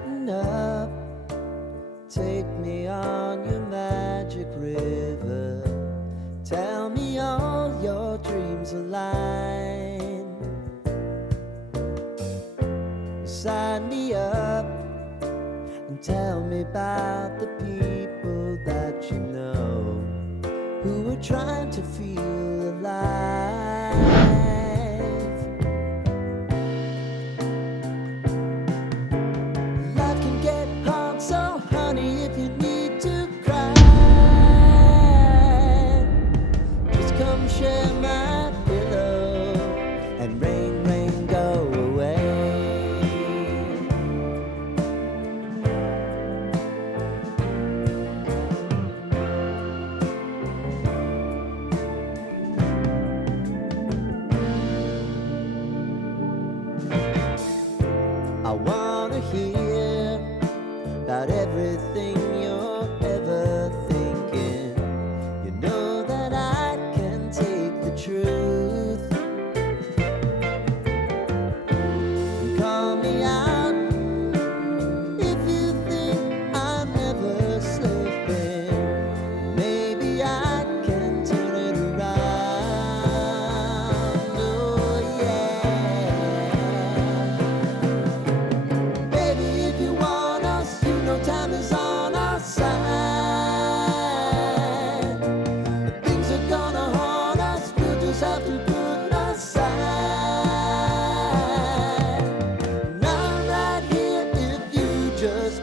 lighten up. Take me on your magic river. Tell me all your dreams align. Sign me up and tell me about the people that you know who are trying to feel alive. Life can get hard, so honey, if you need to cry, just come share my pillow and rain, rain, go away. I wanna hear about everything you're ever thinking. You know that I can take the truth. Call me out if you think I'm ever slipping. Maybe I can turn it around. Oh yeah. Baby, if you want us, you know time is on our side. If things are gonna haunt us, we'll just have to put aside. And I'm right here if you just